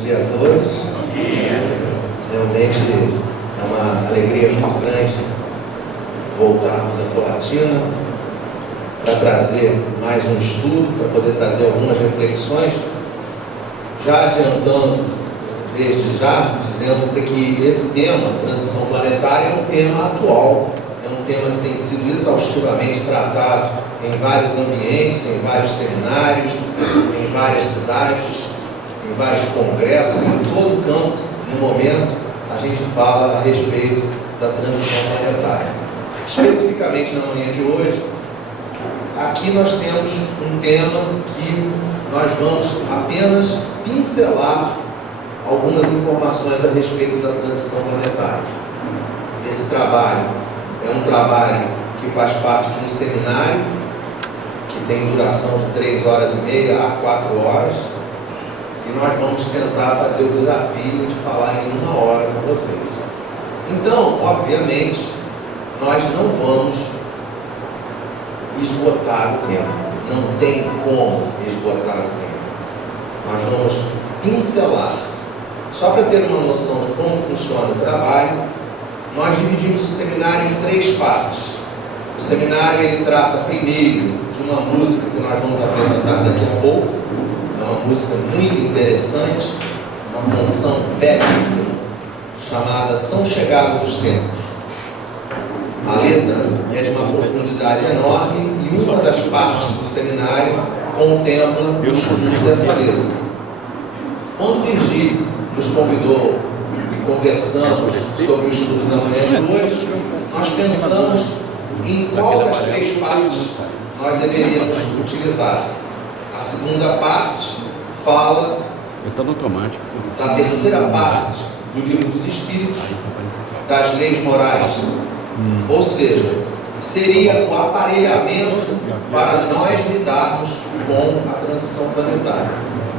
dia a todos. Realmente é uma alegria muito grande voltarmos à Colatina para trazer mais um estudo, para poder trazer algumas reflexões, já adiantando desde já, dizendo que esse tema, transição planetária, é um tema atual, é um tema que tem sido exaustivamente tratado em vários ambientes, em vários seminários, em várias cidades, em vários congressos, em todo canto. No momento, a gente fala a respeito da transição planetária. Especificamente na manhã de hoje, aqui nós temos um tema que nós vamos apenas pincelar algumas informações a respeito da transição planetária. Esse trabalho é um trabalho que faz parte de um seminário que tem duração de 3 horas e meia a 4 horas, e nós vamos tentar fazer o desafio de falar em 1 hora com vocês. Então, obviamente, nós não vamos esgotar o tema, não tem como esgotar o tema. Nós vamos pincelar. Só para ter uma noção de como funciona o trabalho, nós dividimos o seminário em 3 partes. O seminário ele trata primeiro de uma música que nós vamos apresentar daqui a pouco. É uma música muito interessante, uma canção belíssima, chamada São Chegados os Tempos. A letra é de uma profundidade enorme e uma das partes do seminário contempla o estudo dessa letra. Quando Virgílio nos convidou e conversamos sobre o estudo da manhã de hoje, nós pensamos em qual das 3 partes nós deveríamos utilizar. A segunda parte fala da terceira parte do Livro dos Espíritos, das leis morais. Ou seja, seria o aparelhamento para nós lidarmos com a transição planetária.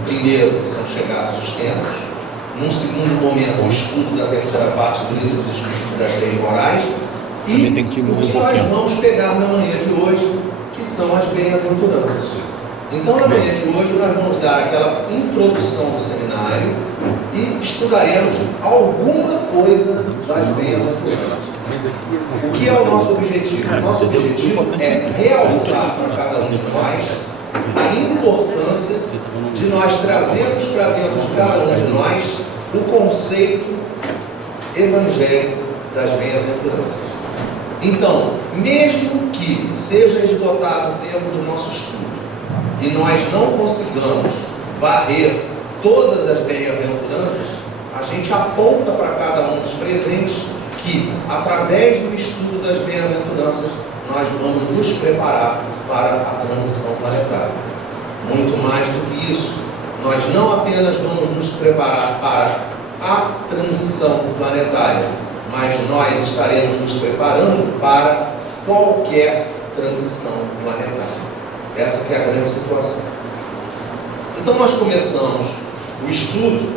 Primeiro, são chegados os tempos. Num segundo momento, o estudo da terceira parte do Livro dos Espíritos, das leis morais. E o que nós vamos pegar na manhã de hoje, que são as bem-aventuranças. Então, na manhã de hoje, nós vamos dar aquela introdução do seminário e estudaremos alguma coisa das bem-aventuranças. O que é o nosso objetivo? O nosso objetivo é realçar para cada um de nós a importância de nós trazermos para dentro de cada um de nós o conceito evangélico das bem-aventuranças. Então, mesmo que seja esgotado o tempo do nosso estudo e nós não consigamos varrer todas as bem-aventuranças, a gente aponta para cada um dos presentes que, através do estudo das bem-aventuranças, nós vamos nos preparar para a transição planetária. Muito mais do que isso, nós não apenas vamos nos preparar para a transição planetária, mas nós estaremos nos preparando para qualquer transição planetária. Essa que é a grande situação. Então nós começamos o estudo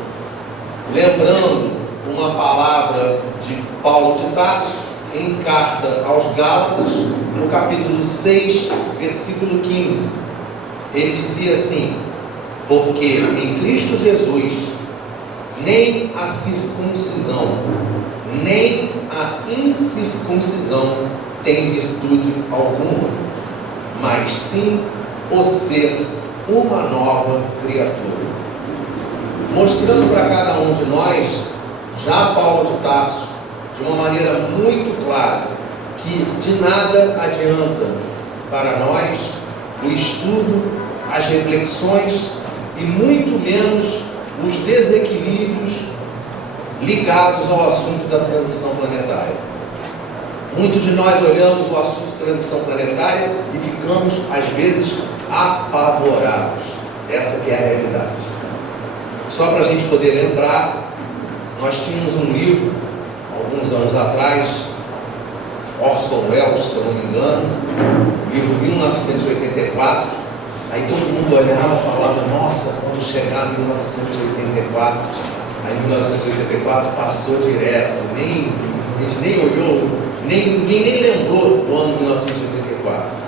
lembrando uma palavra de Paulo de Tarso em carta aos Gálatas, no capítulo 6, versículo 15. Ele dizia assim: porque em Cristo Jesus nem a circuncisão nem a incircuncisão tem virtude alguma, mas sim o ser uma nova criatura. Mostrando para cada um de nós, já Paulo de Tarso, de uma maneira muito clara, que de nada adianta para nós o estudo, as reflexões e muito menos os desequilíbrios ligados ao assunto da transição planetária. Muitos de nós olhamos o assunto da transição planetária e ficamos, às vezes, apavorados. Essa que é a realidade. Só para a gente poder lembrar, nós tínhamos um livro, alguns anos atrás, Orson Welles, se eu não me engano, o livro 1984, aí todo mundo olhava e falava: nossa, quando chegar em 1984, aí 1984 passou direto, a gente nem olhou, ninguém nem lembrou do ano 1984.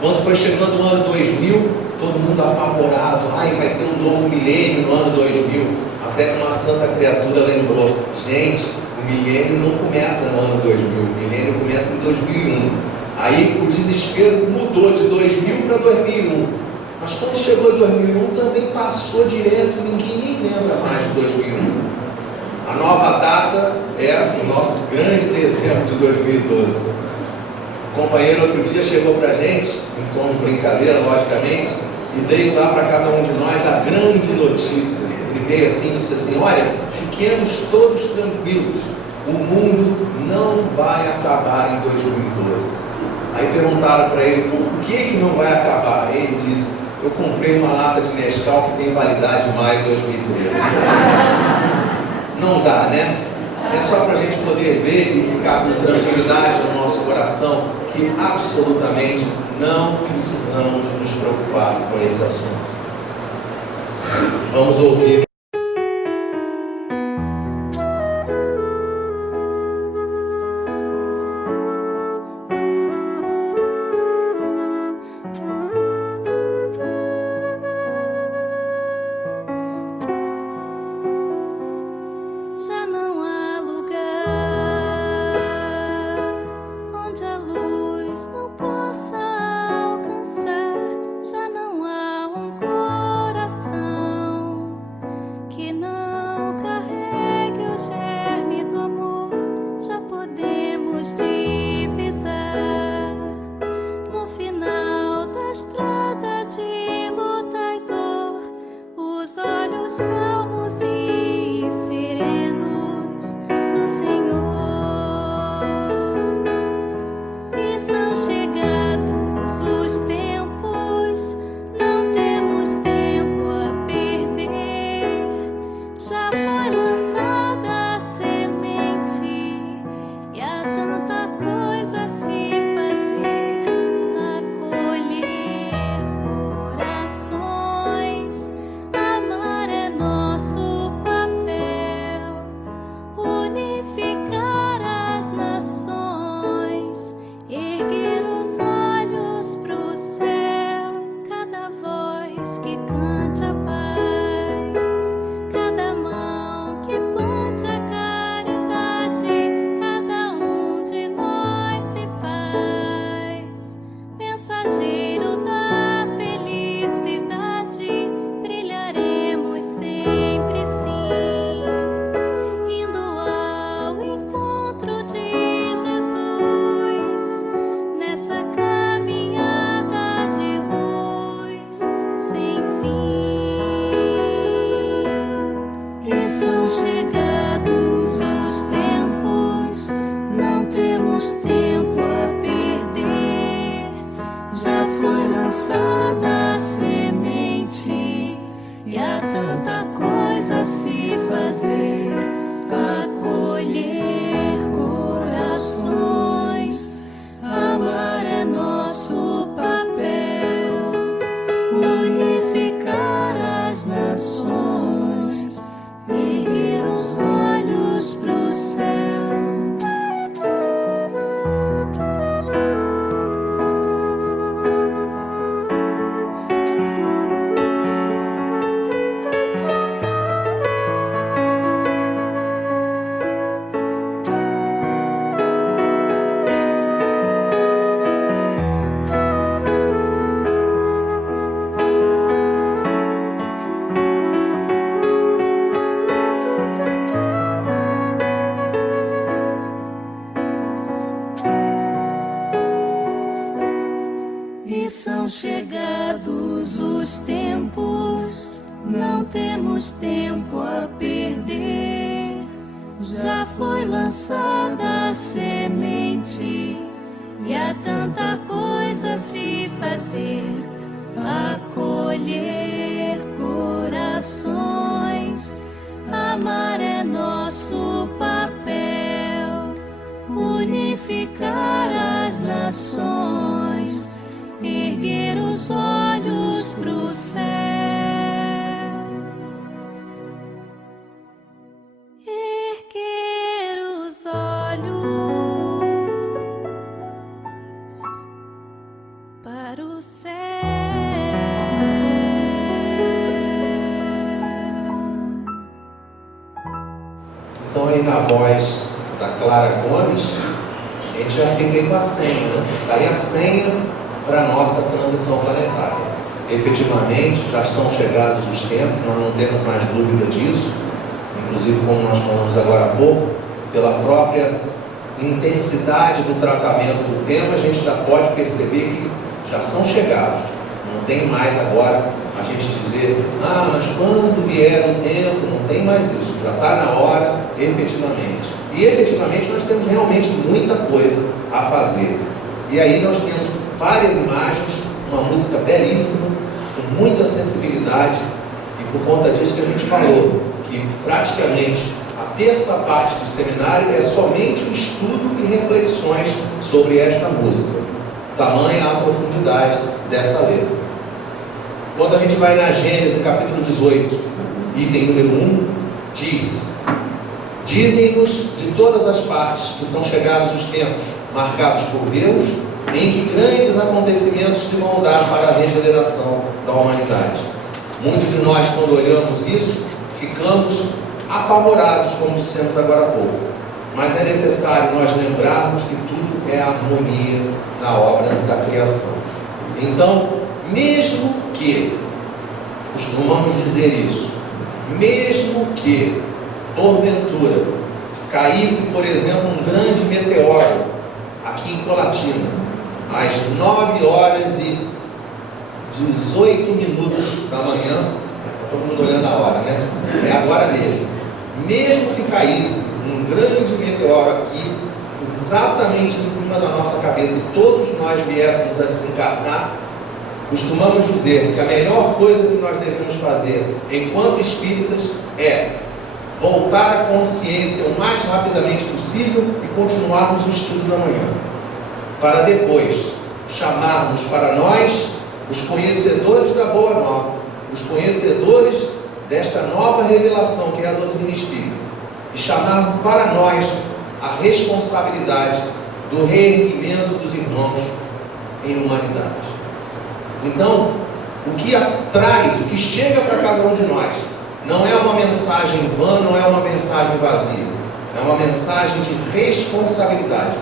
Quando foi chegando o ano 2000, todo mundo apavorado: ai, vai ter um novo milênio no ano 2000. A Até que uma santa criatura lembrou: gente, o milênio não começa no ano 2000, o milênio começa em 2001. Aí o desespero mudou de 2000 para 2001. Mas quando chegou em 2001 também passou direto, ninguém nem lembra mais de 2001. A nova data é o nosso grande dezembro de 2012. O companheiro outro dia chegou para a gente, em tom de brincadeira, logicamente, e veio dar para cada um de nós a grande notícia. Ele veio assim e disse assim: olha, fiquemos todos tranquilos, o mundo não vai acabar em 2012. Aí perguntaram para ele: por que não vai acabar? Ele disse: eu comprei uma lata de Nescau que tem validade em maio de 2013. Não dá, né? É só para a gente poder ver e ficar com tranquilidade no nosso coração que absolutamente não precisamos nos preocupar com esse assunto. Vamos ouvir. São chegados os tempos, não temos tempo a perder. Já foi lançada a semente e há tanta coisa a se fazer. Acolher corações, amar é nosso papel, unificar as nações, erguer os olhos pro céu. Erguer os olhos para o céu. Então aí na voz da Clara Gomes, a gente já fica aí com a senha, né? Está aí a senha para a nossa transição planetária. Efetivamente, já são chegados os tempos, nós não temos mais dúvida disso, inclusive como nós falamos agora há pouco, pela própria intensidade do tratamento do tema, a gente já pode perceber que já são chegados. Não tem mais agora a gente dizer, mas quando vier o tempo, não tem mais isso, já está na hora, efetivamente. E efetivamente nós temos realmente muita coisa a fazer. E aí nós temos várias imagens, uma música belíssima, com muita sensibilidade, e por conta disso que a gente falou, que praticamente a terça parte do seminário é somente o estudo e reflexões sobre esta música. Tamanha a profundidade dessa letra. Quando a gente vai na Gênesis capítulo 18, item número 1, diz: dizem-nos de todas as partes que são chegados os tempos marcados por Deus, em que grandes acontecimentos se vão dar para a regeneração da humanidade. Muitos de nós, quando olhamos isso, ficamos apavorados, como dissemos agora há pouco. Mas é necessário nós lembrarmos que tudo é harmonia na obra da criação. Então, mesmo que, costumamos dizer isso, mesmo que, porventura, caísse, por exemplo, um grande meteoro aqui em Colatina, às 9h18 da manhã, está todo mundo olhando a hora, né? É agora mesmo. Mesmo que caísse um grande meteoro aqui, exatamente em cima da nossa cabeça, e todos nós viéssemos a desencarnar, costumamos dizer que a melhor coisa que nós devemos fazer enquanto espíritas é voltar à consciência o mais rapidamente possível e continuarmos o estudo da manhã, para depois chamarmos para nós os conhecedores da Boa Nova, os conhecedores desta nova revelação que é a doutrina espírita, e chamarmos para nós a responsabilidade do reerguimento dos irmãos em humanidade. Então, o que traz, o que chega para cada um de nós, não é uma mensagem vã, não é uma mensagem vazia, é uma mensagem de responsabilidade.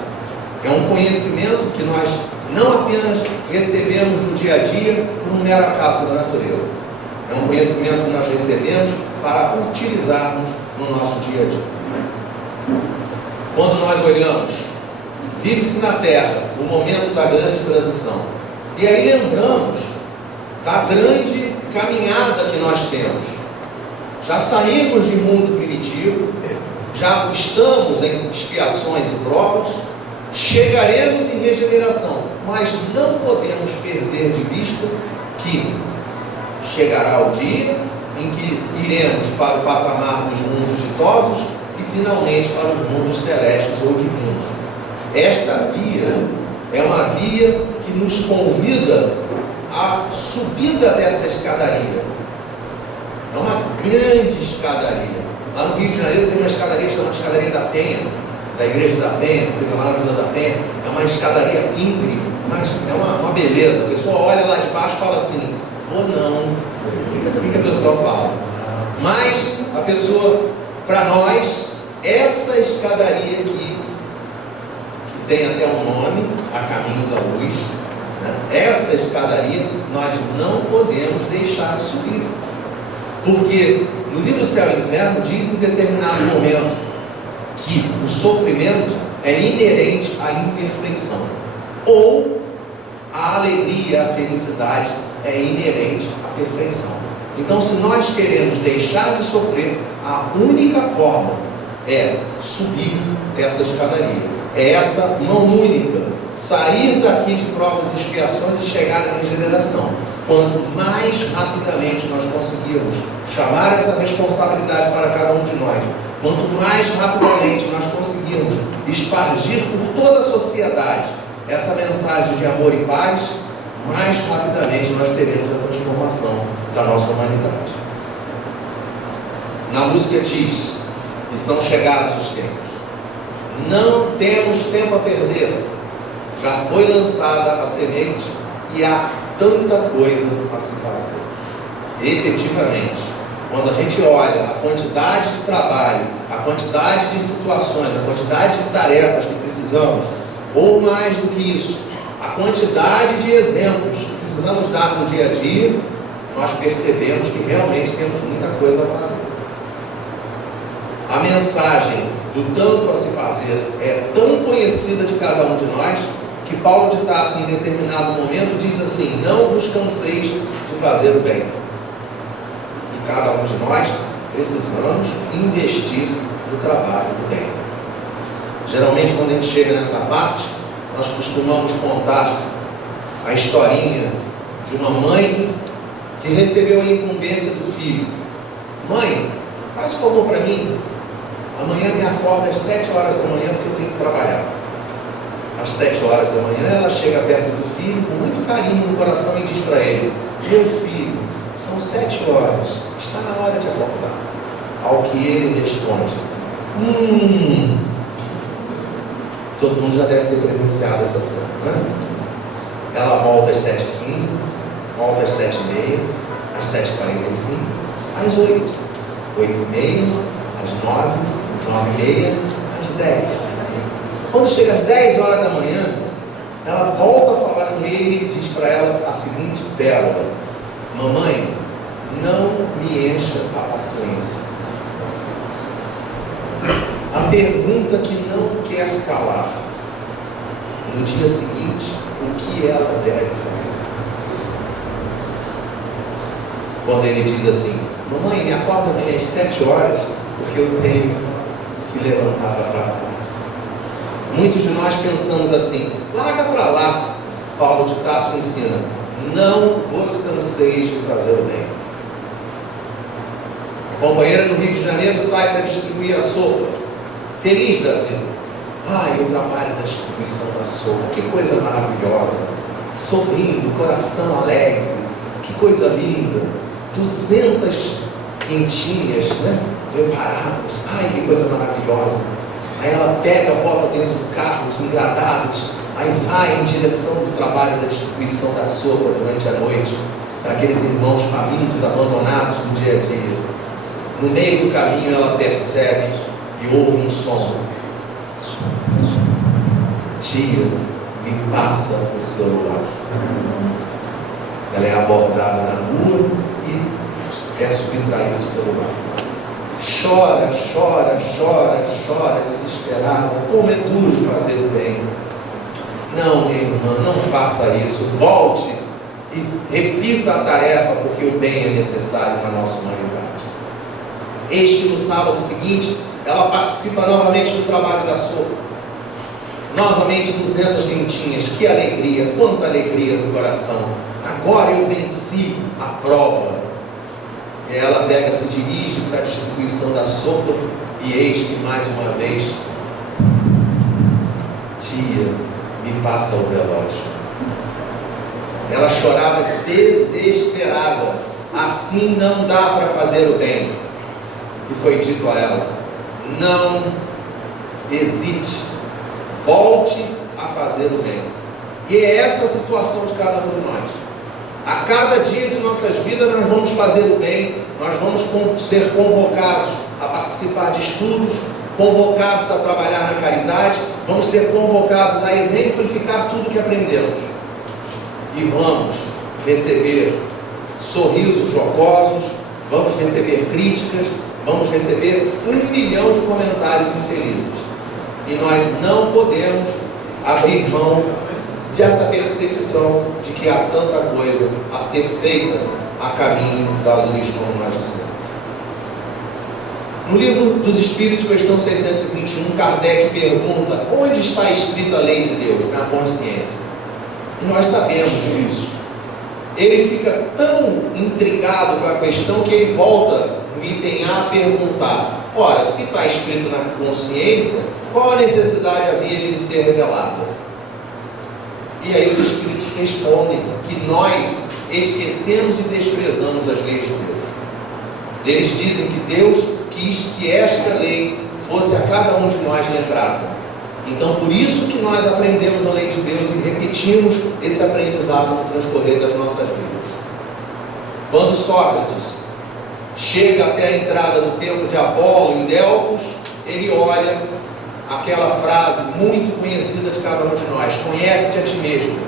É um conhecimento que nós não apenas recebemos no dia a dia por um mero acaso da natureza. É um conhecimento que nós recebemos para utilizarmos no nosso dia a dia. Quando nós olhamos, vive-se na Terra o momento da grande transição. E aí lembramos da grande caminhada que nós temos. Já saímos de mundo primitivo, já estamos em expiações e provas, chegaremos em regeneração, mas não podemos perder de vista que chegará o dia em que iremos para o patamar dos mundos ditosos e finalmente para os mundos celestes ou divinos. Esta via é uma via que nos convida à subida dessa escadaria. É uma grande escadaria. Lá no Rio de Janeiro tem uma escadaria chamada Escadaria da Penha, da Igreja da Penha, que fica lá na Vila da Penha. É uma escadaria íngreme, mas é uma beleza. A pessoa olha lá de baixo e fala assim: vou não. É assim que a pessoa fala. Mas a pessoa, para nós, essa escadaria aqui, que tem até um nome, a Caminho da Luz, né? Essa escadaria nós não podemos deixar de subir. Porque no livro Céu e Inferno diz em determinado momento que o sofrimento é inerente à imperfeição, ou a alegria, a felicidade é inerente à perfeição. Então, se nós queremos deixar de sofrer, a única forma é subir essa escadaria. É essa mão única, sair daqui de provas e expiações e chegar à regeneração. Quanto mais rapidamente nós conseguirmos chamar essa responsabilidade para cada um de nós, quanto mais rapidamente nós conseguirmos espargir por toda a sociedade essa mensagem de amor e paz, mais rapidamente nós teremos a transformação da nossa humanidade. Na música diz que são chegados os tempos. Não temos tempo a perder. Já foi lançada a semente e há tanta coisa a se fazer. Efetivamente, quando a gente olha a quantidade de trabalho, a quantidade de situações, a quantidade de tarefas que precisamos, ou mais do que isso, a quantidade de exemplos que precisamos dar no dia a dia, nós percebemos que realmente temos muita coisa a fazer. A mensagem do tanto a se fazer é tão conhecida de cada um de nós, que Paulo de Tarso, em determinado momento, diz assim: não vos canseis de fazer o bem. E cada um de nós precisamos investir no trabalho do bem. Geralmente, quando a gente chega nessa parte, nós costumamos contar a historinha de uma mãe que recebeu a incumbência do filho. Mãe, faz favor para mim, amanhã me acorda às 7 horas da manhã porque eu tenho que trabalhar. Às 7 horas da manhã ela chega perto do filho com muito carinho no coração e diz para ele: meu filho, são 7 horas, está na hora de acordar. Ao que ele responde: todo mundo já deve ter presenciado essa cena, né? Ela volta às 7h15, volta às 7h30, às 7h45, às 8h, 8h30, às 9h, 9h30, às 10h. Quando chega às 10 horas da manhã, ela volta a falar com ele e diz para ela a seguinte pérola: mamãe, não me encha a paciência. A pergunta que não quer calar: no dia seguinte, o que ela deve fazer? Quando ele diz assim: mamãe, me acorda amanhã às 7 horas, porque eu tenho que levantar para trabalhar. Muitos de nós pensamos assim: larga para lá. Paulo de Tarso ensina: não vos canseis de fazer o bem. A companheira do Rio de Janeiro sai para distribuir a sopa, feliz da vida. Eu trabalho na distribuição da sopa, que coisa maravilhosa, sorrindo, coração alegre, que coisa linda, 200 quentinhas, né, preparadas, que coisa maravilhosa. Aí ela pega, bota dentro do carro, os engradados, aí vai em direção do trabalho da distribuição da sopa durante a noite, para aqueles irmãos famintos, abandonados no dia a dia. No meio do caminho ela percebe e ouve um som: tia, me passa o celular. Ela é abordada na rua e é subtraído o celular. Chora, chora, chora, chora, desesperada. Como é duro fazer o bem. Não, minha irmã, não faça isso. Volte e repita a tarefa, porque o bem é necessário para a nossa humanidade. Eis que no sábado seguinte, ela participa novamente do trabalho da sopa. Novamente 200 quentinhas. Que alegria, quanta alegria no coração. Agora eu venci a prova. E ela pega, se dirige para a distribuição da sopa, e eis que mais uma vez: tia, me passa o relógio. Ela chorava desesperada. Assim não dá para fazer o bem. E foi dito a ela: não hesite, volte a fazer o bem. E é essa a situação de cada um de nós. A cada dia de nossas vidas nós vamos fazer o bem, nós vamos ser convocados a participar de estudos, convocados a trabalhar na caridade, vamos ser convocados a exemplificar tudo que aprendemos. E vamos receber sorrisos jocosos, vamos receber críticas, vamos receber 1 milhão de comentários infelizes. E nós não podemos abrir mão dessa percepção de que há tanta coisa a ser feita a caminho da luz, como nós dissemos. No livro dos Espíritos, questão 621, Kardec pergunta: onde está escrita a lei de Deus? Na consciência. E nós sabemos disso. Ele fica tão intrigado com a questão que ele volta no item A a perguntar: ora, se está escrito na consciência, qual a necessidade havia de lhe ser revelada? E aí os Espíritos respondem que nós esquecemos e desprezamos as leis de Deus. Eles dizem que Deus quis que esta lei fosse a cada um de nós lembrada. Então, por isso que nós aprendemos a lei de Deus e repetimos esse aprendizado no transcorrer das nossas vidas. Quando Sócrates chega até a entrada do templo de Apolo em Delfos, ele olha aquela frase muito conhecida de cada um de nós: conhece-te a ti mesmo.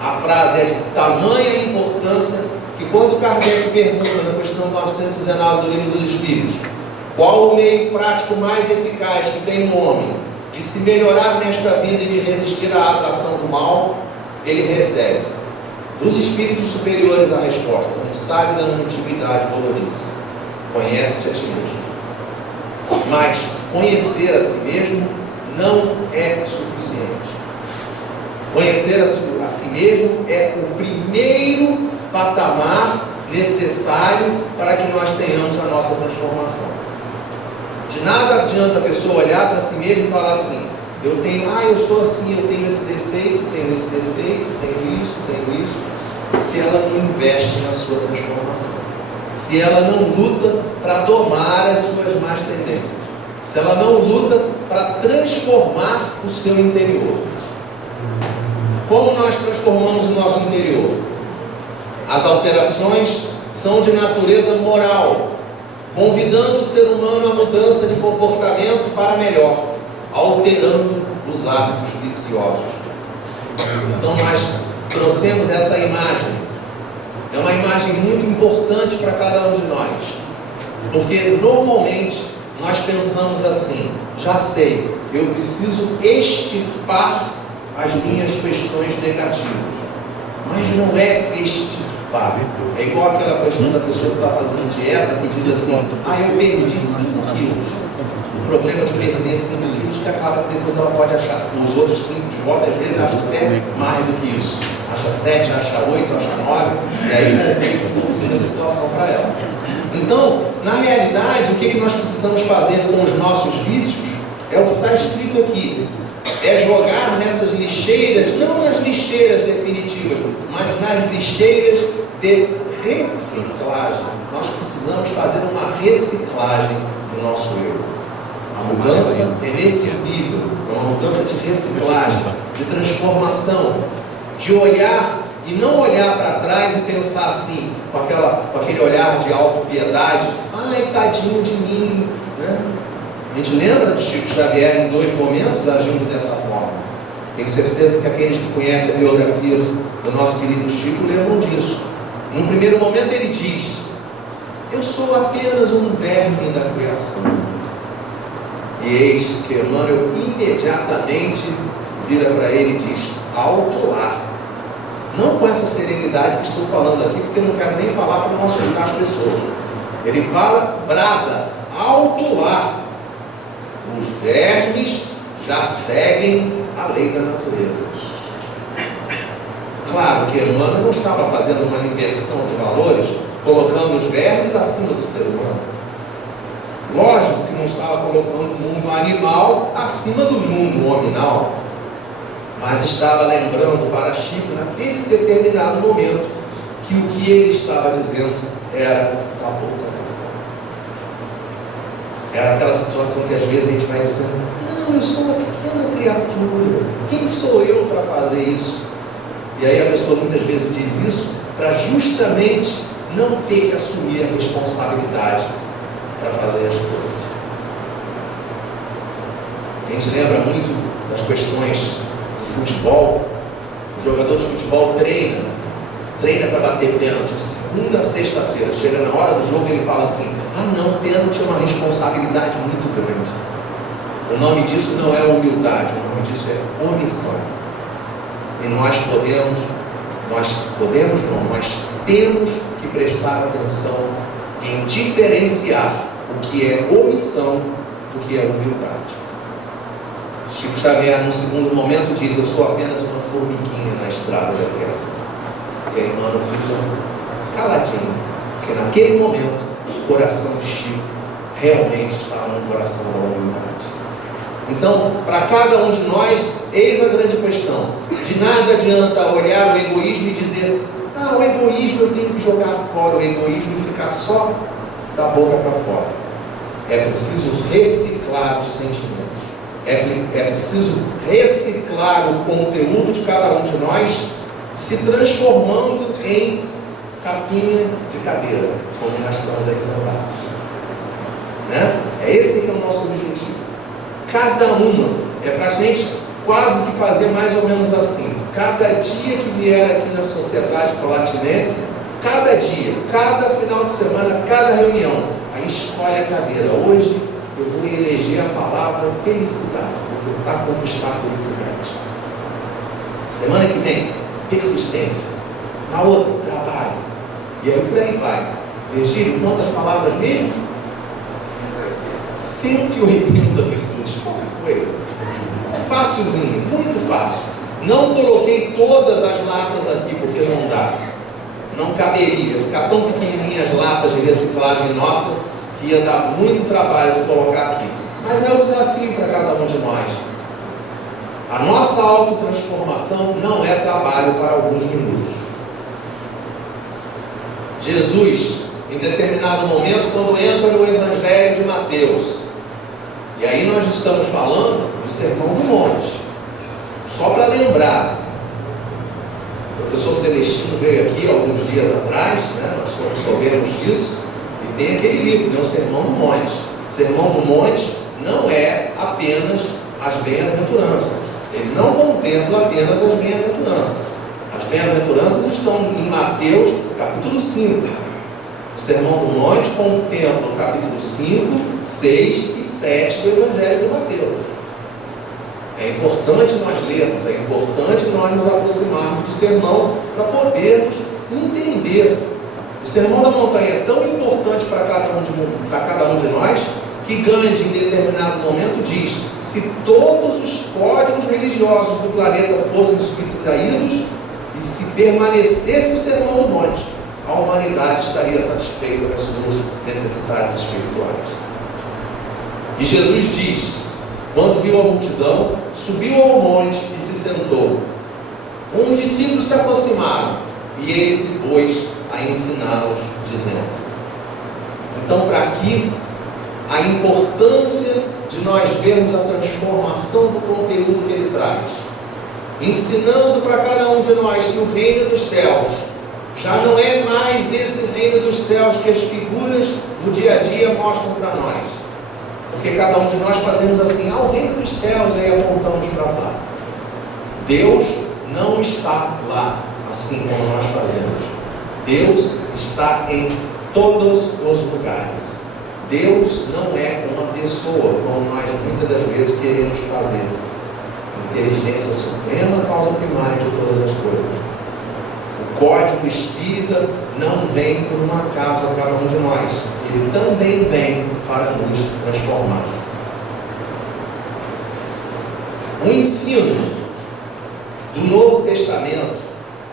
A frase é de tamanha importância que quando Kardec pergunta na questão 919 do Livro dos Espíritos, qual o meio prático mais eficaz que tem um homem de se melhorar nesta vida e de resistir à atração do mal, ele recebe dos espíritos superiores a resposta, como sábio da antiguidade falou disso: conhece-te a ti mesmo. Mas conhecer a si mesmo não é suficiente. Conhecer a si mesmo é o primeiro patamar necessário para que nós tenhamos a nossa transformação. De nada adianta a pessoa olhar para si mesma e falar assim: eu sou assim, eu tenho esse defeito, tenho isso, se ela não investe na sua transformação, se ela não luta para domar as suas más tendências, se ela não luta para transformar o seu interior. Como nós transformamos o nosso interior? As alterações são de natureza moral, convidando o ser humano à mudança de comportamento para melhor, alterando os hábitos viciosos. Então nós trouxemos essa imagem. É uma imagem muito importante para cada um de nós, porque normalmente nós pensamos assim: já sei, eu preciso extirpar as minhas questões negativas. Mas não é extirpar. É igual aquela questão da pessoa que está fazendo dieta e diz assim: eu perdi 5 quilos. O problema de perder 5 quilos é que acaba que depois ela pode achar os outros 5 de volta, às vezes acha até mais do que isso. Acha 7, acha 8, acha 9, e aí complica um pouquinho a situação para ela. Então, na realidade, o que nós precisamos fazer com os nossos vícios é o que está escrito aqui: é jogar nessas lixeiras, não nas lixeiras definitivas, mas nas lixeiras de reciclagem. Nós precisamos fazer uma reciclagem do nosso eu. A mudança é nesse nível, é uma mudança de reciclagem, de transformação, de olhar e não olhar para trás e pensar assim, com aquele olhar de autopiedade: ai, tadinho de mim, né? A gente lembra de Chico Xavier em 2 momentos agindo dessa forma. Tenho certeza que aqueles que conhecem a biografia do nosso querido Chico lembram disso. Num primeiro momento ele diz: eu sou apenas um verme da criação. E eis que Emmanuel imediatamente vira para ele e diz: alto lá. Não com essa serenidade que estou falando aqui, porque eu não quero nem falar para não assustar as pessoas. Ele fala, brada: alto lá. Os vermes já seguem a lei da natureza. Claro que Emmanuel não estava fazendo uma inversão de valores, colocando os vermes acima do ser humano. Lógico que não estava colocando o mundo animal acima do mundo hominal, mas estava lembrando para Chico, naquele determinado momento, que o que ele estava dizendo era da boca para fora. Era aquela situação que às vezes a gente vai dizendo: não, eu sou uma pequena criatura, quem sou eu para fazer isso? E aí a pessoa muitas vezes diz isso para justamente não ter que assumir a responsabilidade para fazer as coisas. A gente lembra muito das questões do futebol. O jogador de futebol treina para bater pênalti de segunda a sexta-feira. Chega na hora do jogo e ele fala assim: não, pênalti é uma responsabilidade muito grande. O nome disso não é humildade, o nome disso é omissão. E nós temos que prestar atenção em diferenciar o que é omissão do que é humildade. Chico Xavier, num segundo momento, diz: eu sou apenas uma formiguinha na estrada da criação. E aí Emmanuel fica caladinho, porque naquele momento o coração de Chico realmente estava no coração da humildade. Então, para cada um de nós, eis a grande questão: de nada adianta olhar o egoísmo e dizer: o egoísmo eu tenho que jogar fora o egoísmo e ficar só da boca para fora. É preciso reciclar os sentimentos. É preciso reciclar o conteúdo de cada um de nós, se transformando em capinha de cadeira, como nós estamos aí sentados. Né? É esse que é o nosso objetivo. Cada uma é para a gente quase que fazer mais ou menos assim. Cada dia que vier aqui na Sociedade Colatinense, cada dia, cada final de semana, cada reunião, aí escolhe a cadeira. Hoje eu vou eleger a palavra felicidade, vou tentar conquistar a felicidade. Semana que vem, persistência. Na outra, trabalho. E aí por aí vai. Virgílio, quantas palavras mesmo? 180 virtudes, pouca coisa. Facilzinho, muito fácil. Não coloquei todas as latas aqui porque não dá. Não caberia ficar tão pequenininhas as latas de reciclagem nossa que ia dar muito trabalho de colocar aqui. Mas é um desafio para cada um de nós. A nossa autotransformação não é trabalho para alguns minutos. Jesus, em determinado momento, quando entra no Evangelho de Mateus, e aí nós estamos falando do Sermão do Monte. Só para lembrar, o professor Celestino veio aqui alguns dias atrás, né? Nós soubemos disso, e tem aquele livro, né? O Sermão do Monte. O Sermão do Monte não é apenas as bem-aventuranças. Ele não contempla apenas as bem-aventuranças. As bem-aventuranças estão em Mateus, capítulo 5. O Sermão do Monte contempla o capítulo 5, 6 e 7 do Evangelho de Mateus. É importante nós lermos, é importante nós nos aproximarmos do sermão para podermos entender. O Sermão da Montanha é tão importante para cada um de nós, que Gandhi, em determinado momento, diz: se todos os códigos religiosos do planeta fossem subtraídos e se permanecesse o Sermão do Monte, a humanidade estaria satisfeita com as suas necessidades espirituais. E Jesus diz, quando viu a multidão, subiu ao monte e se sentou. Uns discípulos se aproximaram e ele se pôs a ensiná-los, dizendo. Então, para aqui, a importância de nós vermos a transformação do conteúdo que ele traz, ensinando para cada um de nós que o reino dos céus já não é mais esse reino dos céus que as figuras do dia a dia mostram para nós. Porque cada um de nós fazemos assim, o reino dos céus, aí apontamos para lá. Deus não está lá, assim como nós fazemos. Deus está em todos os lugares. Deus não é uma pessoa, como nós muitas das vezes queremos fazer. A inteligência suprema, a causa primária de todas as coisas. O código espírita não vem por um acaso a cada um de nós. Ele também vem para nos transformar. O ensino do Novo Testamento,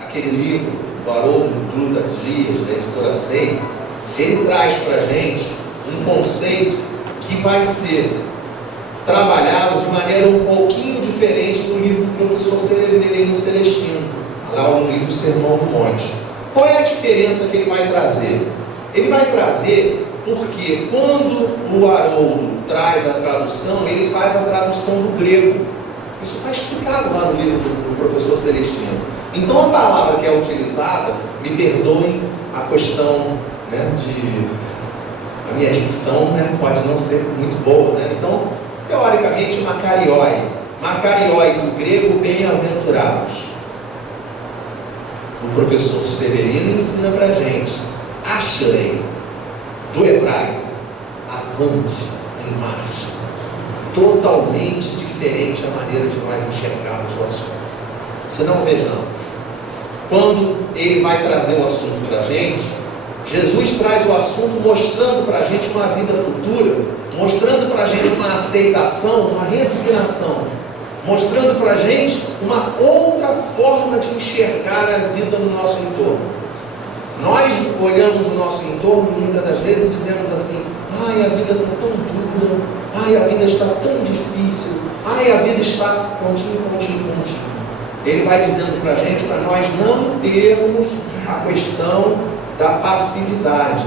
aquele livro do Haroldo Dutra Dias, da editora SEI, ele traz para a gente um conceito que vai ser trabalhado de maneira um pouquinho diferente do livro do professor Severino Celestino, lá no livro Sermão do Monte. Qual é a diferença que ele vai trazer? Ele vai trazer porque quando o Haroldo traz a tradução, ele faz a tradução do grego. Isso está explicado lá no livro do professor Celestino. Então a palavra que é utilizada, me perdoem a questão, né, a minha dicção, né, pode não ser muito boa, né? Então, teoricamente, makarioi. Makarioi do grego, bem-aventurados. O professor Severino ensina para a gente. Ashrei, do hebraico, avante, em marcha. Totalmente diferente a maneira de nós enxergarmos o assunto. Se não, vejamos. Quando ele vai trazer o assunto para a gente, Jesus traz o assunto mostrando para a gente uma vida futura, mostrando para a gente uma aceitação, uma resignação, mostrando para a gente uma outra forma de enxergar a vida no nosso entorno. Nós olhamos o nosso entorno muitas das vezes e dizemos assim: ai, a vida está tão dura, ai, a vida está tão difícil, ai, a vida está contínuo. Ele vai dizendo para a gente, para nós não termos a questão da passividade.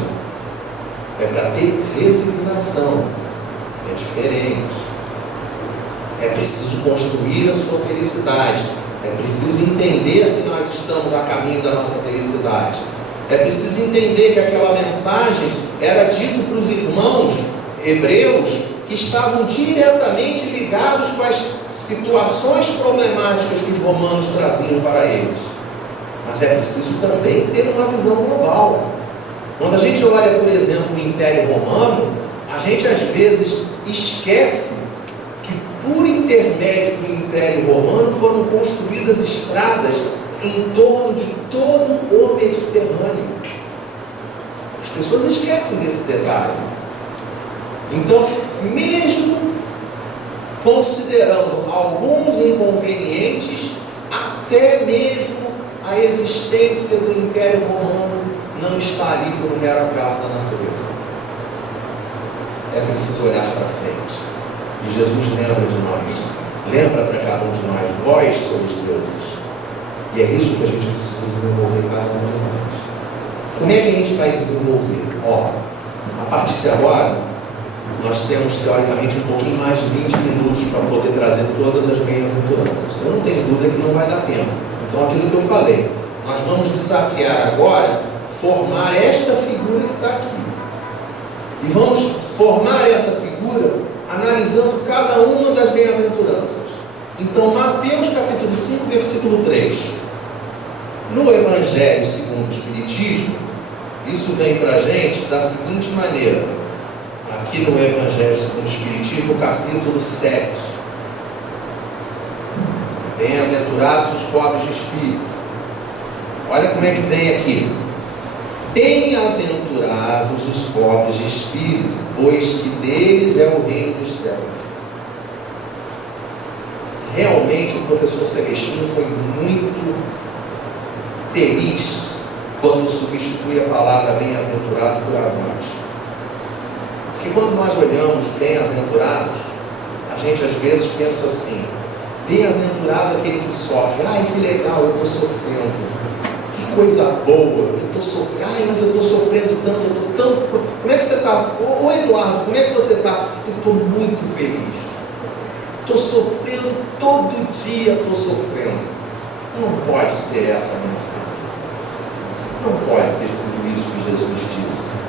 É para ter resignação. É diferente. É preciso construir a sua felicidade. É preciso entender que nós estamos a caminho da nossa felicidade. É preciso entender que aquela mensagem era dita para os irmãos hebreus que estavam diretamente ligados com as situações problemáticas que os romanos traziam para eles. Mas é preciso também ter uma visão global. Quando a gente olha, por exemplo, o Império Romano, a gente às vezes esquece que por intermédio do Império Romano foram construídas estradas em torno de todo o Mediterrâneo. As pessoas esquecem desse detalhe. Então, mesmo considerando alguns inconvenientes, até mesmo a existência do Império Romano não está ali por um mero acaso da natureza. É preciso olhar para frente. E Jesus lembra de nós. Lembra para cada um de nós: vós sois deuses. E é isso que a gente precisa desenvolver cada um de nós. Como é que a gente vai desenvolver? A partir de agora, nós temos teoricamente um pouquinho mais de 20 minutos para poder trazer todas as bem-aventuranças. Eu não tenho dúvida que não vai dar tempo. Então, aquilo que eu falei, nós vamos desafiar agora formar esta figura que está aqui. E vamos formar essa figura analisando cada uma das bem-aventuranças. Então, Mateus capítulo 5, versículo 3. No Evangelho segundo o Espiritismo, isso vem para a gente da seguinte maneira. Aqui no Evangelho segundo o Espiritismo, capítulo 7. Bem-aventurados os pobres de espírito. Olha como é que vem aqui. Bem-aventurados os pobres de espírito, pois que deles é o reino dos céus. Realmente o professor Celestino foi muito feliz quando substitui a palavra bem-aventurado por avante. Porque quando nós olhamos bem-aventurados, a gente às vezes pensa assim: bem-aventurado aquele que sofre. Ai, que legal, eu estou sofrendo. Que coisa boa, eu estou sofrendo. Ai, mas eu estou sofrendo tanto, eu estou tão... Como é que você está? Ô Eduardo, como é que você está? Eu estou muito feliz. Estou sofrendo todo dia, estou sofrendo. Não pode ser essa a mensagem. Não pode ter sido isso que Jesus disse.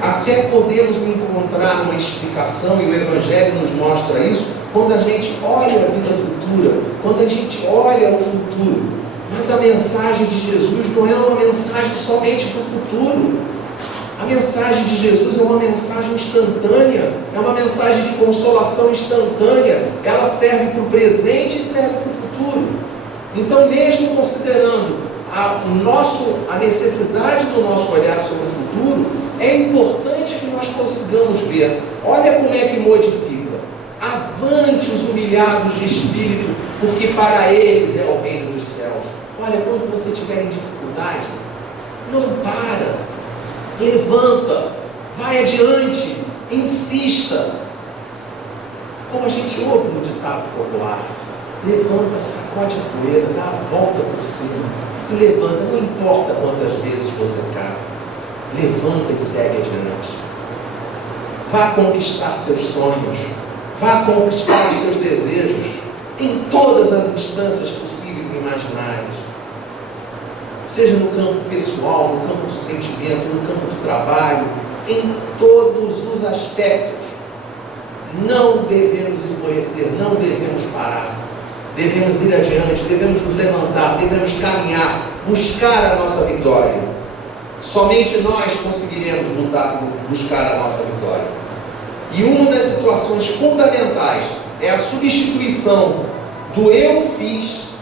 Até podemos encontrar uma explicação, e o Evangelho nos mostra isso, quando a gente olha a vida futura, quando a gente olha o futuro. Mas a mensagem de Jesus não é uma mensagem somente para o futuro. A mensagem de Jesus é uma mensagem instantânea, é uma mensagem de consolação instantânea. Ela serve para o presente e serve para o futuro. Então, mesmo considerando a necessidade do nosso olhar sobre o futuro, é importante que nós consigamos ver. Olha como é que modifica. Avante os humilhados de espírito, porque para eles é o reino dos céus. Olha, quando você estiver em dificuldade, não para, levanta, vai adiante, insista. Como a gente ouve no ditado popular: levanta, sacode a poeira, dá a volta por cima, se levanta, não importa quantas vezes você cai, levanta e segue adiante. Vá conquistar seus sonhos, vá conquistar os seus desejos, em todas as instâncias possíveis e imaginárias. Seja no campo pessoal, no campo do sentimento, no campo do trabalho, em todos os aspectos. Não devemos esmorecer, não devemos parar. Devemos ir adiante, devemos nos levantar, devemos caminhar, buscar a nossa vitória. Somente nós conseguiremos buscar a nossa vitória. E uma das situações fundamentais é a substituição do eu fiz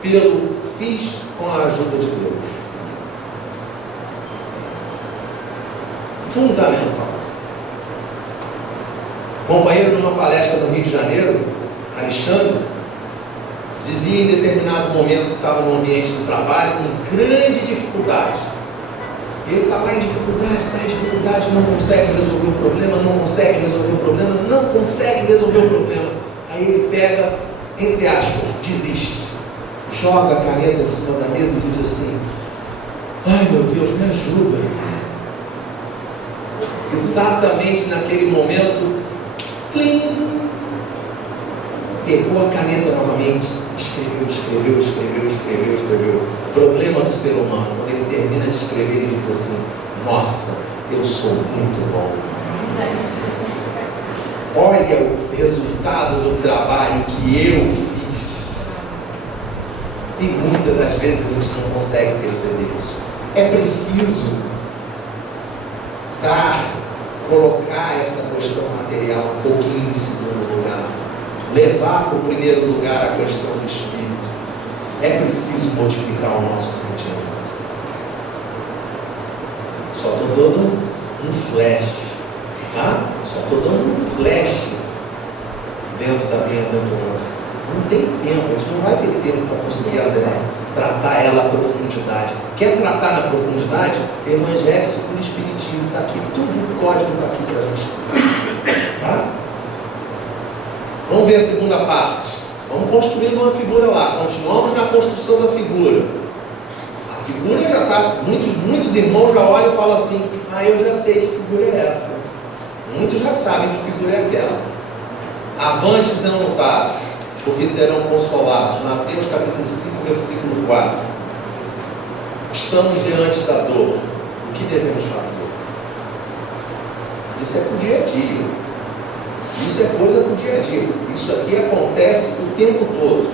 pelo fiz com a ajuda de Deus. Fundamental. Companheiro numa palestra no Rio de Janeiro, Alexandre, dizia em determinado momento que estava no ambiente do trabalho com grande dificuldade. Ele está lá em dificuldade, está em dificuldade, não consegue resolver o problema, não consegue resolver o problema, não consegue resolver o problema. Aí ele pega, entre aspas, desiste, joga a caneta em cima da mesa e diz assim: ai meu Deus, me ajuda. Exatamente naquele momento, plim, pegou a caneta novamente, escreveu. O problema do ser humano, quando ele termina de escrever, ele diz assim: nossa, eu sou muito bom. Olha o resultado do trabalho que eu fiz. E muitas das vezes a gente não consegue perceber isso. É preciso colocar essa questão material um pouquinho em segundo lugar, levar para o primeiro lugar a questão do espírito. É preciso modificar o nosso sentimento. Só estou dando um flash, tá? Só estou dando um flash dentro da bem-aventurança. Não tem tempo, a gente não vai ter tempo para conseguir tratar ela à profundidade. Quer tratar na profundidade? Evangelho segundo o Espiritismo, está aqui, tudo o código está aqui para a gente. Tá? Vamos ver a segunda parte. Vamos construindo uma figura lá. Continuamos na construção da figura. A figura já está, muitos irmãos já olham e falam assim: ah, eu já sei que figura é essa. Muitos já sabem que figura é aquela. Avante os enlutados, porque serão consolados. Mateus capítulo 5, versículo 4. Estamos diante da dor. O que devemos fazer? Isso é para o dia a dia. Isso é coisa para o dia a dia. Isso aqui acontece o tempo todo.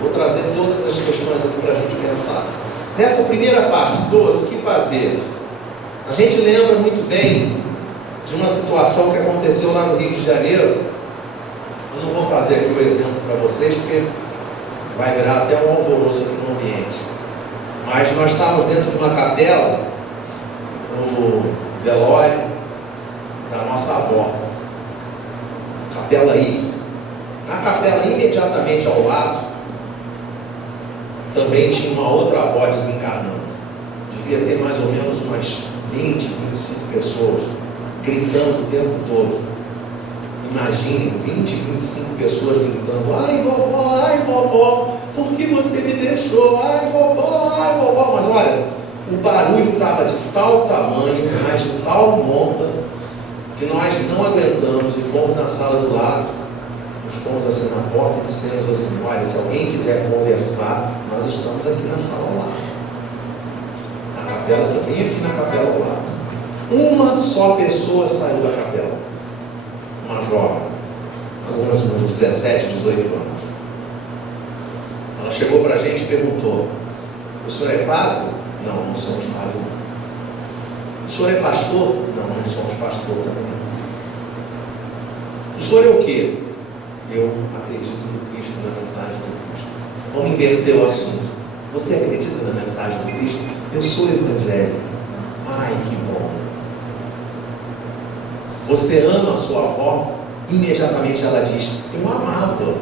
Vou trazer todas as questões aqui para a gente pensar. Nessa primeira parte, dor, o que fazer? A gente lembra muito bem de uma situação que aconteceu lá no Rio de Janeiro. Eu não vou fazer aqui o exemplo para vocês, porque vai virar até um alvoroço aqui no ambiente. Mas nós estávamos dentro de uma capela, no velório da nossa avó. Capela aí. Na capela, imediatamente ao lado, também tinha uma outra avó desencarnando. Devia ter mais ou menos umas 20, 25 pessoas, gritando o tempo todo. Imagine 20, 25 pessoas gritando: ai vovó, por que você me deixou? Ai vovó. Mas olha, o barulho estava de tal tamanho, mas de tal monta, que nós não aguentamos e fomos na sala do lado. Nós fomos assim na porta e dissemos assim: olha, se alguém quiser conversar, nós estamos aqui na sala ao lado. Na capela também, aqui na capela ao lado. Uma só pessoa saiu da capela. Uma jovem, mais ou menos uns 17, 18 anos. Ela chegou para a gente e perguntou: o senhor é padre? Não, não somos padre. O senhor é pastor? Não, não somos pastor também. O senhor é o quê? Eu acredito no Cristo, na mensagem do Cristo. Vamos inverter o assunto. Você acredita na mensagem do Cristo? Eu sou evangélico. Ai, que bom. Você ama a sua avó? Imediatamente ela diz: eu amava.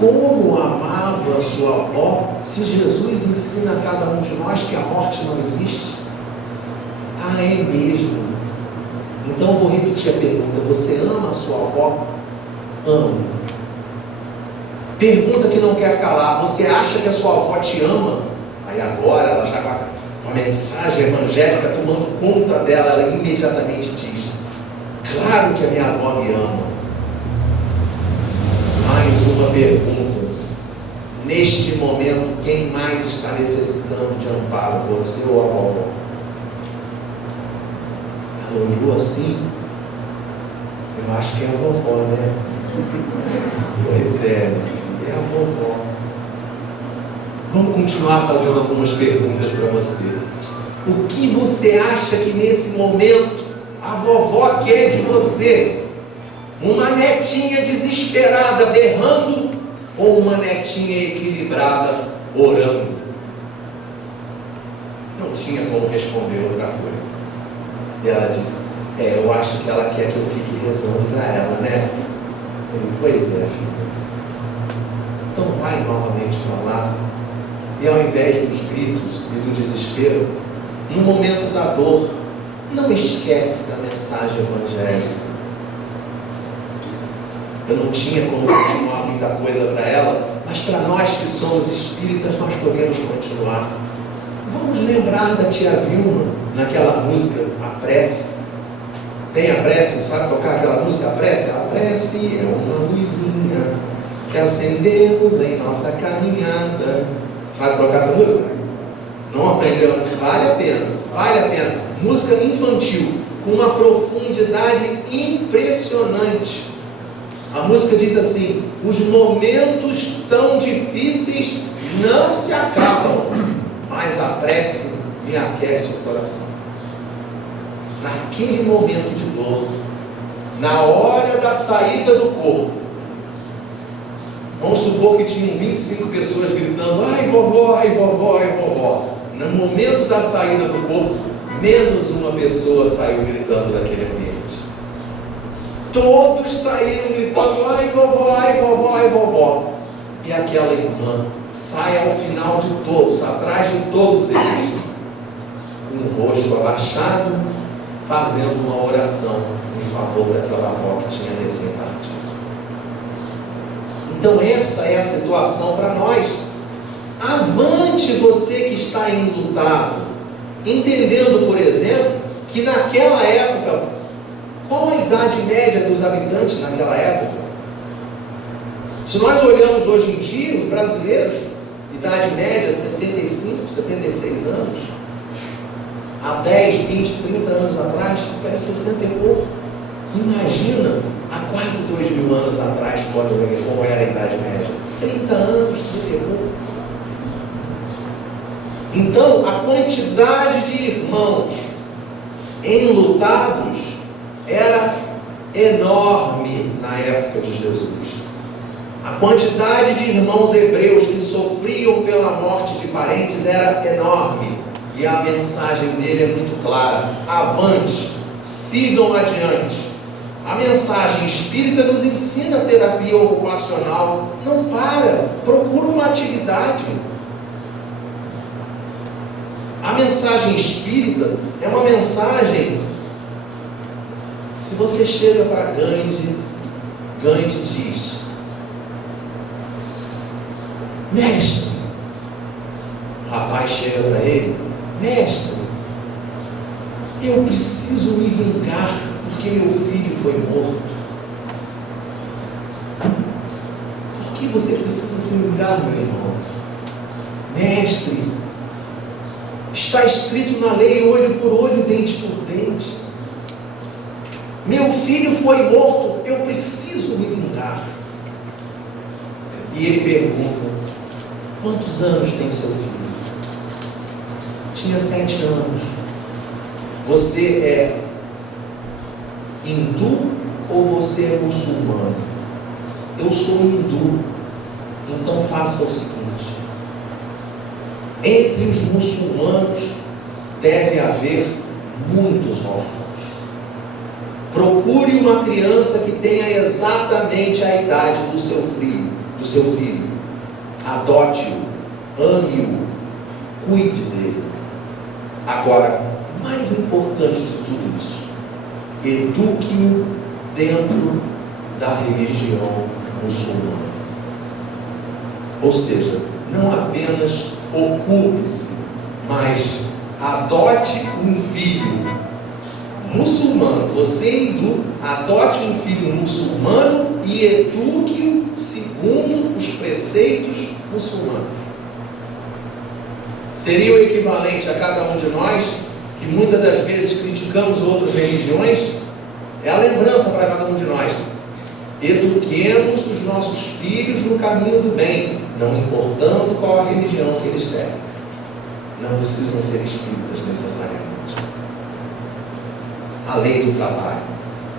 Como amava a sua avó, se Jesus ensina a cada um de nós que a morte não existe? Ah, é mesmo? Então vou repetir a pergunta: você ama a sua avó? Amo. Pergunta que não quer calar: você acha que a sua avó te ama? Aí agora ela já com a mensagem evangélica tomando conta dela, ela imediatamente diz: claro que a minha avó me ama. Mais uma pergunta: neste momento, quem mais está necessitando de amparo, você ou a vovó? Ela olhou assim: eu acho que é a vovó, né? Pois é, é a vovó. Vamos continuar fazendo algumas perguntas para você. O que você acha que nesse momento a vovó quer de você? Uma netinha desesperada berrando ou uma netinha equilibrada orando? Não tinha como responder outra coisa. E ela disse: eu acho que ela quer que eu fique rezando para ela, né? Ele: pois é, filho. Então vai novamente para lá, e ao invés dos gritos e do desespero, no momento da dor, não esquece da mensagem evangélica. Eu não tinha como continuar muita coisa para ela, mas para nós que somos espíritas, nós podemos continuar. Vamos lembrar da tia Vilma, naquela música, a prece. Tem a prece, sabe tocar aquela música, a prece? A prece é uma luzinha que acendemos em nossa caminhada. Sabe tocar essa música? Não aprendeu? vale a pena, vale a pena. Música infantil, com uma profundidade impressionante. A música diz assim: os momentos tão difíceis não se acabam, mas a prece me aquece o coração. Naquele momento de dor, na hora da saída do corpo, vamos supor que tinham 25 pessoas gritando: ai vovó, ai vovó, ai vovó. No momento da saída do corpo, menos uma pessoa saiu gritando daquele ambiente. Todos saíram gritando: ai vovó, ai vovó, ai vovó. E aquela irmã sai ao final de todos, atrás de todos eles, com o rosto abaixado, fazendo uma oração em favor daquela avó que tinha recém-partido. Então essa é a situação para nós. Avante você que está enlutado, entendendo, por exemplo, que naquela época, qual a idade média dos habitantes naquela época? Se nós olhamos hoje em dia, os brasileiros, idade média 75, 76 anos. Há 10, 20, 30 anos atrás, era 60 e pouco. Imagina, há quase 2000 anos atrás, como era a idade média. 30 anos, 30 e pouco. Então, a quantidade de irmãos enlutados era enorme na época de Jesus. A quantidade de irmãos hebreus que sofriam pela morte de parentes era enorme. E a mensagem dele é muito clara: avante, sigam adiante. A mensagem espírita nos ensina a terapia ocupacional. Não para, procura uma atividade. A mensagem espírita é uma mensagem. Se você chega para Gandhi, Gandhi diz: mestre, o rapaz chega para ele: mestre, eu preciso me vingar porque meu filho foi morto. Por que você precisa se vingar, meu irmão? Mestre, está escrito na lei: olho por olho, dente por dente. Meu filho foi morto, eu preciso me vingar. E ele pergunta: quantos anos tem seu filho? Tinha 7 anos. Você é hindu ou você é muçulmano? Eu sou hindu. Então faça o seguinte: entre os muçulmanos deve haver muitos órfãos. Procure uma criança que tenha exatamente a idade do seu filho. Adote-o, ame-o, cuide dele. Agora, mais importante de tudo isso, eduque-o dentro da religião muçulmana. Ou seja, não apenas ocupe-se, mas adote um filho muçulmano. Você é hindu, adote um filho muçulmano e eduque-o segundo os preceitos muçulmanos. Seria o equivalente a cada um de nós, que muitas das vezes criticamos outras religiões, é a lembrança para cada um de nós: eduquemos os nossos filhos no caminho do bem, não importando qual a religião que eles seguem. Não precisam ser espíritas necessariamente. A lei do trabalho.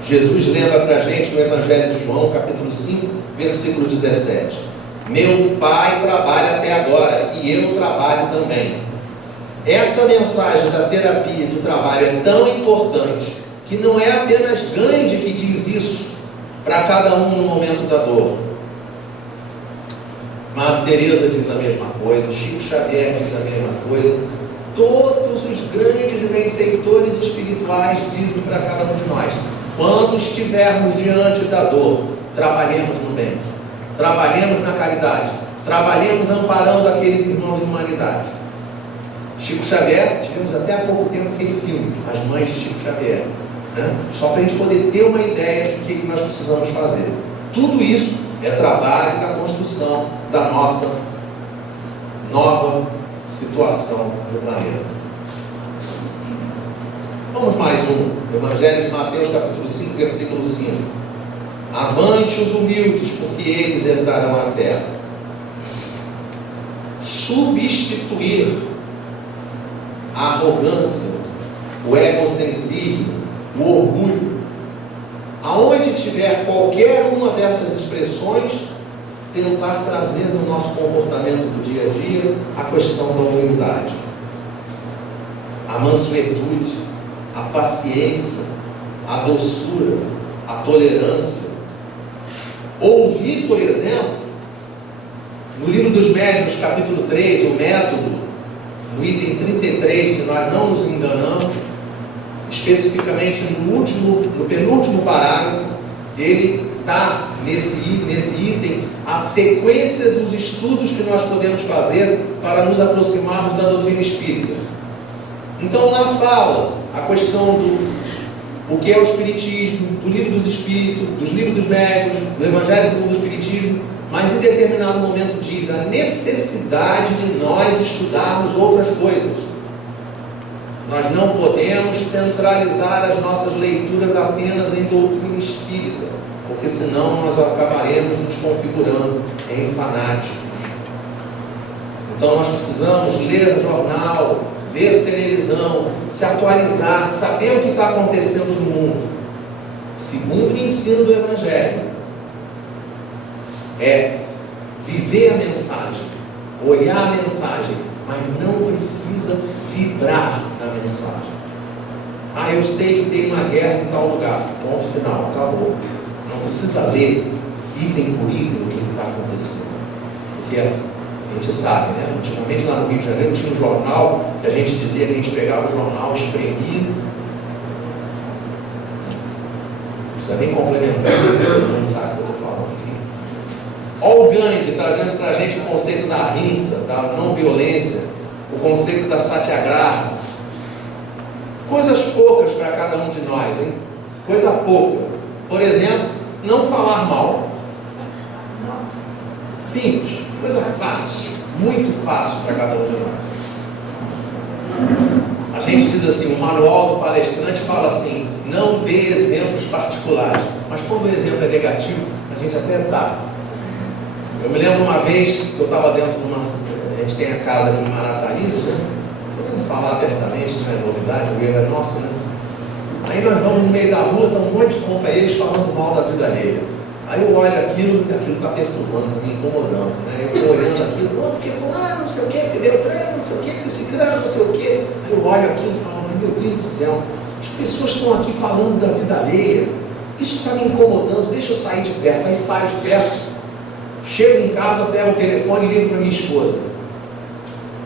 Jesus lembra para a gente no Evangelho de João, capítulo 5, versículo 17: meu Pai trabalha até agora e eu trabalho também. Essa mensagem da terapia e do trabalho é tão importante que não é apenas Gandhi que diz isso para cada um no momento da dor. Madre Teresa diz a mesma coisa, Chico Xavier diz a mesma coisa. Todos os grandes benfeitores espirituais dizem para cada um de nós: quando estivermos diante da dor, trabalhemos no bem, trabalhemos na caridade, trabalhemos amparando aqueles irmãos em humanidade. Chico Xavier, tivemos até há pouco tempo aquele filme, As Mães de Chico Xavier, né? Só para a gente poder ter uma ideia de o que nós precisamos fazer. Tudo isso é trabalho da construção da nossa nova situação no planeta. Vamos mais um. Evangelho de Mateus, capítulo 5, versículo 5. Avante os humildes, porque eles herdarão a terra. Substituir a arrogância, o egocentrismo, o orgulho, aonde tiver qualquer uma dessas expressões, tentar trazer no nosso comportamento do dia a dia a questão da humildade, a mansuetude, a paciência, a doçura, a tolerância. Ouvir, por exemplo, no livro dos Médiuns, capítulo 3, o método, no item 33, se nós não nos enganamos, especificamente no penúltimo parágrafo, ele dá nesse item a sequência dos estudos que nós podemos fazer para nos aproximarmos da doutrina espírita. Então lá fala a questão do que é o Espiritismo, do livro dos Espíritos, dos livros dos Médiuns, do Evangelho segundo o Espiritismo, mas em determinado momento diz a necessidade de nós estudarmos outras coisas. Nós não podemos centralizar as nossas leituras apenas em doutrina espírita, porque senão nós acabaremos nos configurando em fanáticos. Então nós precisamos ler jornal, ver televisão, se atualizar, saber o que está acontecendo no mundo. Segundo o ensino do Evangelho, é viver a mensagem, olhar a mensagem, mas não precisa vibrar na mensagem. Ah, eu sei que tem uma guerra em tal lugar, ponto final, acabou. Não precisa ler item por item o que está acontecendo, porque a gente sabe, né? Antigamente lá no Rio de Janeiro tinha um jornal que a gente dizia que a gente pegava o jornal espremido. Não precisa nem complementar, todo mundo sabe o que eu estou falando. Olha o Gandhi trazendo para a gente o conceito da rinça, da não violência, o conceito da satyagraha. Coisas poucas para cada um de nós, hein? Coisa pouca. Por exemplo, não falar mal. Simples, coisa fácil, muito fácil para cada um de nós. A gente diz assim, o manual do palestrante fala assim, não dê exemplos particulares, mas quando o exemplo é negativo, a gente até dá. Eu me lembro uma vez que eu estava dentro de uma... A gente tem a casa aqui em Marataízes, né? Podemos falar abertamente, não é novidade, o erro é nosso, né? Aí nós vamos no meio da rua, está um monte de companheiros falando mal da vida alheia. Aí eu olho aquilo e aquilo está perturbando, me incomodando, né? Eu estou olhando aquilo, porque fulano, não sei o quê, primeiro treino, não sei o quê, bicicleta, não sei o quê. Aí eu olho aquilo e falo, meu Deus do céu, as pessoas estão aqui falando da vida alheia, isso está me incomodando, deixa eu sair de perto. Aí saio de perto, chego em casa, pego o telefone e ligo para minha esposa.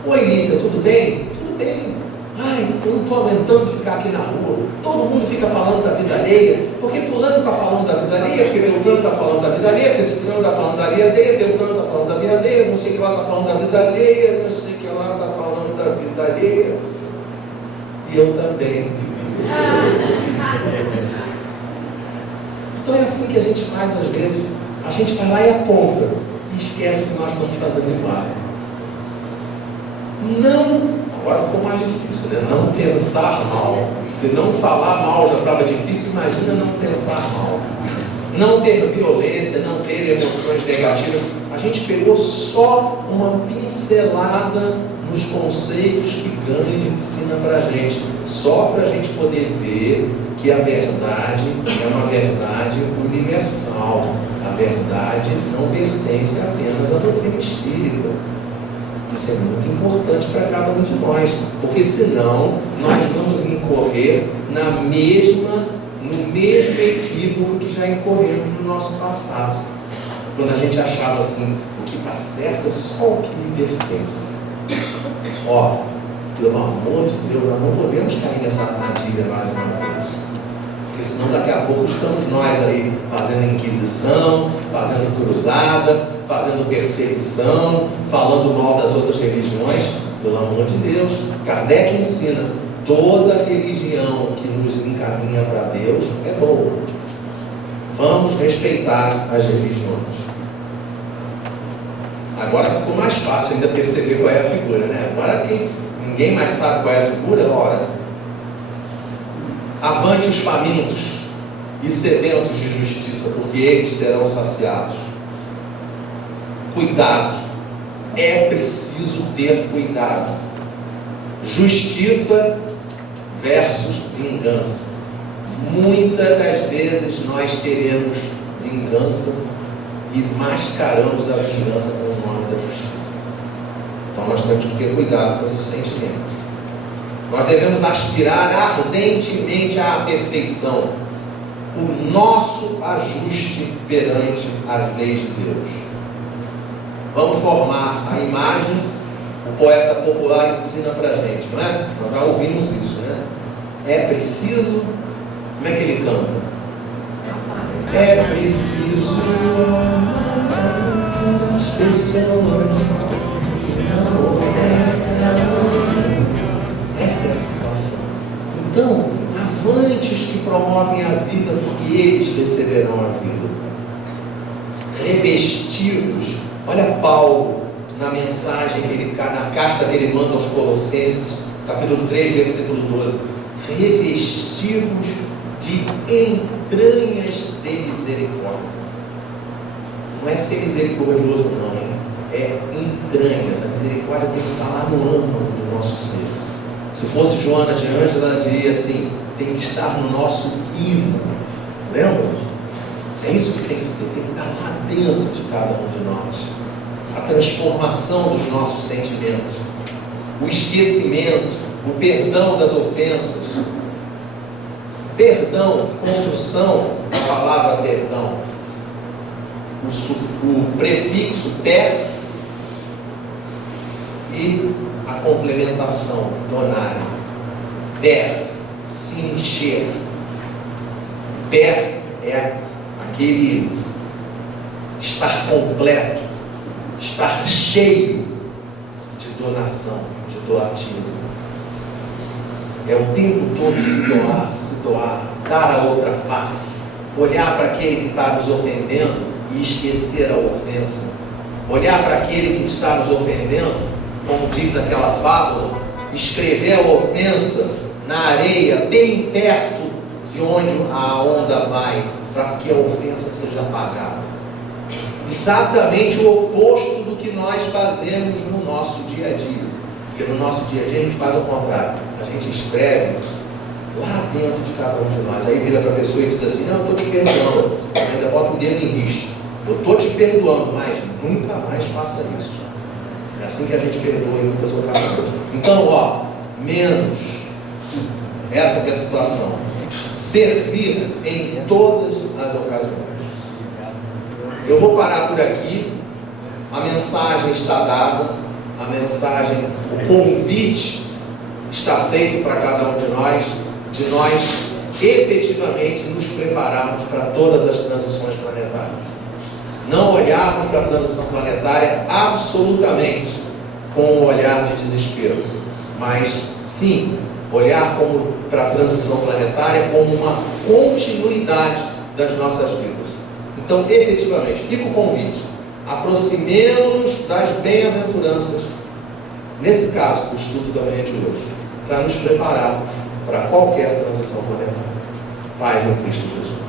Oi, Lícia, tudo bem? Tudo bem. Ai, eu não estou aguentando ficar aqui na rua. Todo mundo fica falando da vida alheia, porque fulano está falando da vida alheia, porque Beltrano está falando da vida alheia, porque Ciclano está falando da vida alheia, Beltrano está falando da vida alheia, não sei o que lá está falando da vida alheia, não sei o que lá está falando da vida alheia. E eu também. Então é assim que a gente faz às vezes. A gente vai lá e aponta e esquece que nós estamos fazendo igual. Não, agora ficou mais difícil, né? Não pensar mal. Se não falar mal já estava difícil, imagina não pensar mal. Não ter violência, não ter emoções negativas. A gente pegou só uma pincelada nos conceitos que Gandhi ensina para a gente, só para a gente poder ver que a verdade é uma verdade universal. A verdade não pertence apenas à doutrina espírita. Isso é muito importante para cada um de nós, porque senão nós vamos incorrer no mesmo equívoco que já incorremos no nosso passado, quando a gente achava assim, o que está certo é só o que me pertence. Ó, pelo amor de Deus, nós não podemos cair nessa armadilha mais uma vez, porque senão daqui a pouco estamos nós aí fazendo inquisição, fazendo cruzada, fazendo perseguição, falando mal das outras religiões. Pelo amor de Deus, Kardec ensina, toda religião que nos encaminha para Deus é boa. Vamos respeitar as religiões. Agora ficou mais fácil ainda perceber qual é a figura, né? Agora que ninguém mais sabe qual é a figura, ora, Avante os famintos e sedentos de justiça, porque eles serão saciados. Cuidado, é preciso ter cuidado. Justiça versus vingança. Muitas das vezes nós queremos vingança e mascaramos a vingança com o nome da justiça. Então nós temos que ter cuidado com esse sentimento. Nós devemos aspirar ardentemente à perfeição, o nosso ajuste perante as leis de Deus. Vamos formar a imagem. O poeta popular ensina para a gente, não é? Nós já ouvimos isso, né? É preciso, como é que ele canta? É preciso amar as pessoas que não conhecem. Essa é a situação. Então, avante os que promovem a vida, porque eles receberão a vida. Revestivos. Olha Paulo na mensagem que ele, na carta que ele manda aos Colossenses, capítulo 3, versículo 12. Revestivos de entranhas de misericórdia. Não é ser misericordioso, não, hein? É entranhas. A misericórdia tem que estar lá no âmago do nosso ser. Se fosse Joana de Ângela, ela diria assim: tem que estar no nosso ímã. Lembra? É isso que tem que ser, tem que estar lá dentro de cada um de nós. A transformação dos nossos sentimentos, o esquecimento, o perdão das ofensas. Perdão, construção da palavra perdão. O prefixo per e a complementação, donar. Per, se encher. Per é aquele estar completo, estar cheio de donação, de doativo. É o tempo todo se doar, dar a outra face, olhar para aquele que está nos ofendendo e esquecer a ofensa, olhar para aquele que está nos ofendendo, como diz aquela fábula, escrever a ofensa na areia, bem perto de onde a onda vai, para que a ofensa seja apagada. Exatamente o oposto do que nós fazemos no nosso dia a dia. Porque no nosso dia a dia a gente faz o contrário. A gente escreve lá dentro de cada um de nós. Aí vira para a pessoa e diz assim: não, eu estou te perdoando. Ainda bota o dedo em risco. Eu estou te perdoando, mas nunca mais faça isso. É assim que a gente perdoa em muitas ocasiões. Então, menos. Essa que é a situação. Servir em todas as ocasiões. Eu vou parar por aqui. A mensagem está dada. A mensagem, o convite está feito para cada um de nós efetivamente nos prepararmos para todas as transições planetárias. Não olharmos para a transição planetária absolutamente com um olhar de desespero, mas sim olhar para a transição planetária como uma continuidade das nossas vidas. Então, efetivamente, fica o convite: aproximemo-nos das bem-aventuranças, nesse caso, o estudo da manhã de hoje, para nos prepararmos para qualquer transição planetária. Paz em Cristo Jesus.